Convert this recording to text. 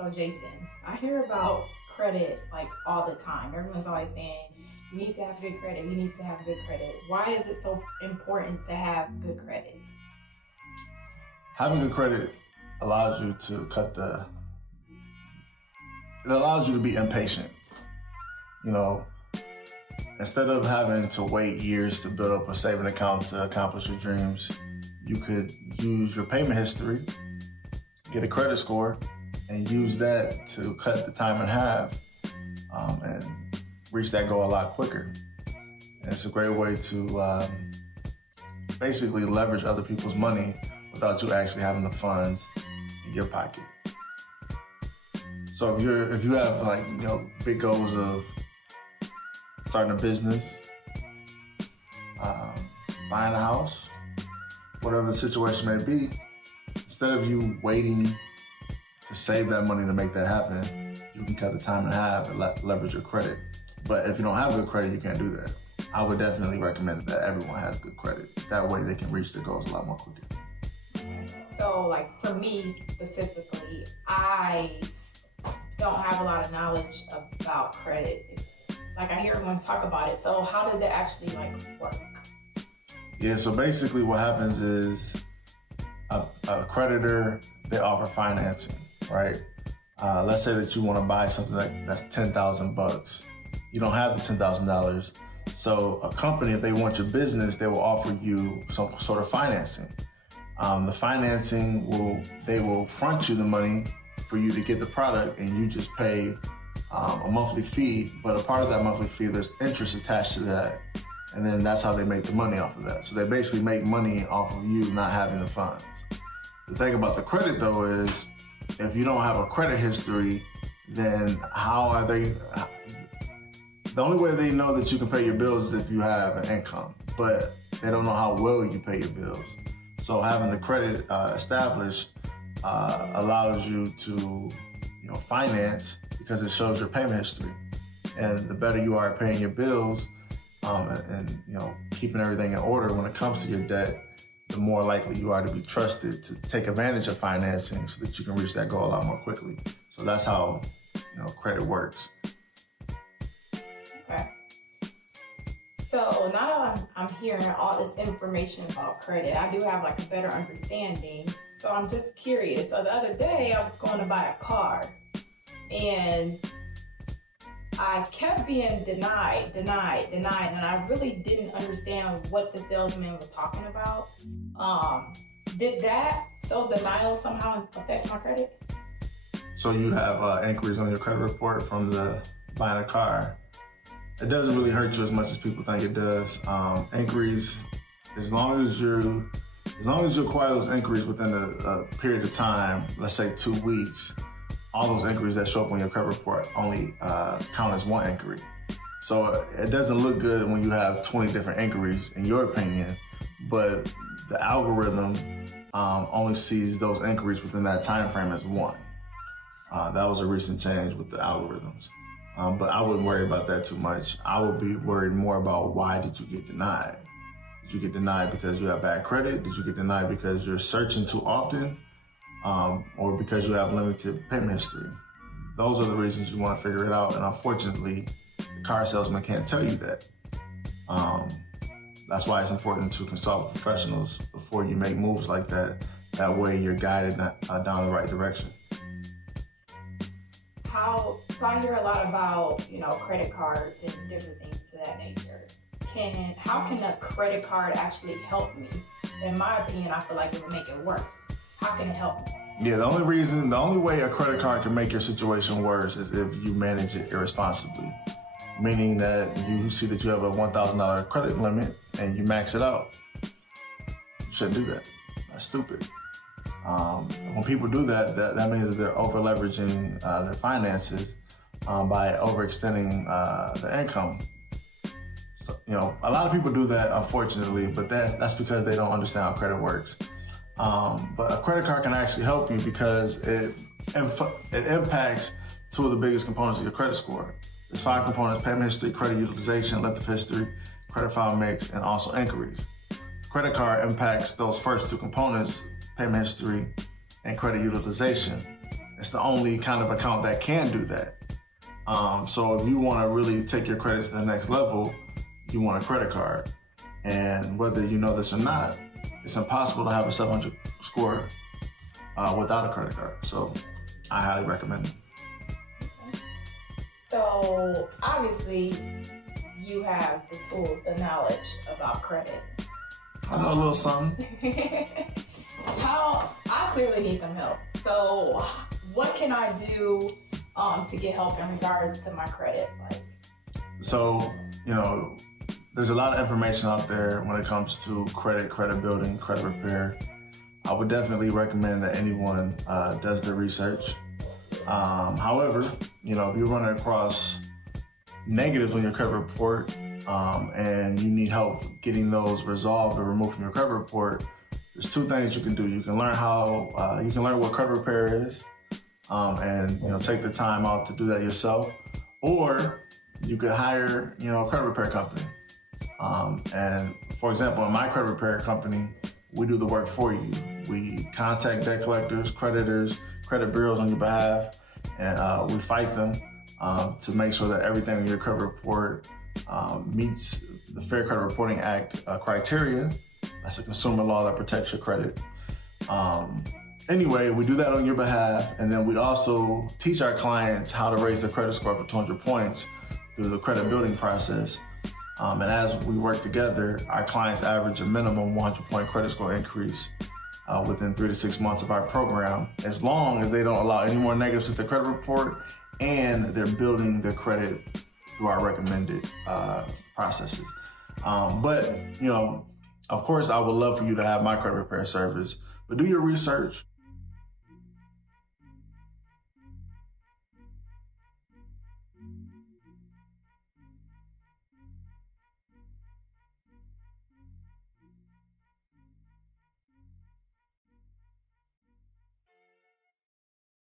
So Jason, I hear about credit like all the time. Everyone's always saying you need to have good credit, you need to have good credit. Why is it so important to have good credit? Having good credit allows you to it allows you to be impatient. You know, instead of having to wait years to build up a saving account to accomplish your dreams, you could use your payment history, get a credit score, and use that to cut the time in half and reach that goal a lot quicker. And it's a great way to basically leverage other people's money without you actually having the funds in your pocket. So if you have big goals of starting a business, buying a house, whatever the situation may be, instead of you waiting to save that money to make that happen, you can cut the time in half and leverage your credit. But if you don't have good credit, you can't do that. I would definitely recommend that everyone has good credit. That way they can reach their goals a lot more quickly. So like for me specifically, I don't have a lot of knowledge about credit. Like I hear everyone talk about it. So how does it actually work? Yeah, so basically what happens is a creditor, they offer financing, right? Let's say that you want to buy something that's $10,000. You don't have the $10,000. So a company, if they want your business, they will offer you some sort of financing. The financing they will front you the money for you to get the product, and you just pay a monthly fee. But a part of that monthly fee, there's interest attached to that. And then that's how they make the money off of that. So they basically make money off of you not having the funds. The thing about the credit though is, if you don't have a credit history, then how are they? The only way they know that you can pay your bills is if you have an income, but they don't know how well you pay your bills. So having the credit established allows you to, finance, because it shows your payment history. And the better you are at paying your bills and keeping everything in order when it comes to your debt, the more likely you are to be trusted to take advantage of financing so that you can reach that goal a lot more quickly. So that's how credit works. Okay. So now that I'm hearing all this information about credit, I do have a better understanding. So I'm just curious. So the other day I was going to buy a car and I kept being denied, and I really didn't understand what the salesman was talking about. Did those denials somehow affect my credit? So you have inquiries on your credit report from the buying a car. It doesn't really hurt you as much as people think it does. Inquiries, as long as you acquire those inquiries within a period of time, let's say 2 weeks, all those inquiries that show up on your credit report only count as one inquiry. So it doesn't look good when you have 20 different inquiries, in your opinion, but the algorithm only sees those inquiries within that time frame as one. That was a recent change with the algorithms. But I wouldn't worry about that too much. I would be worried more about, why did you get denied? Did you get denied because you have bad credit? Did you get denied because you're searching too often? Or because you have limited payment history? Those are the reasons you want to figure it out. And unfortunately, the car salesman can't tell you that. That's why it's important to consult with professionals before you make moves like that. That way you're guided down the right direction. So I hear a lot about, credit cards and different things to that nature. How can a credit card actually help me? In my opinion, I feel like it would make it worse. How can it help me? Yeah, the only way a credit card can make your situation worse is if you manage it irresponsibly. Meaning that you see that you have a $1,000 credit limit and you max it out. You shouldn't do that. That's stupid. When people do that, that means that they're over leveraging their finances by overextending their income. So, a lot of people do that, unfortunately, but that's because they don't understand how credit works. But a credit card can actually help you because it impacts two of the biggest components of your credit score. There's 5 components: payment history, credit utilization, length of history, credit file mix, and also inquiries. Credit card impacts those first 2 components, payment history and credit utilization. It's the only kind of account that can do that. So if you want to really take your credit to the next level, you want a credit card. And whether you know this or not, it's impossible to have a 700 score without a credit card. So I highly recommend it. So obviously you have the tools, the knowledge about credit. I know a little something. I clearly need some help. So what can I do to get help in regards to my credit? So, there's a lot of information out there when it comes to credit building, credit repair. I would definitely recommend that anyone does their research. However, if you're running across negatives on your credit report and you need help getting those resolved or removed from your credit report, there's two things you can do. You can learn what credit repair is and take the time out to do that yourself, or you could hire a credit repair company. And for example, in my credit repair company, we do the work for you. We contact debt collectors, creditors, credit bureaus on your behalf, and we fight them to make sure that everything in your credit report meets the Fair Credit Reporting Act criteria. That's a consumer law that protects your credit. Anyway, we do that on your behalf, and then we also teach our clients how to raise their credit score up to 200 points through the credit building process. And as we work together, our clients average a minimum 100-point credit score increase within 3 to 6 months of our program, as long as they don't allow any more negatives to their credit report and they're building their credit through our recommended processes. But of course, I would love for you to have my credit repair service, but do your research.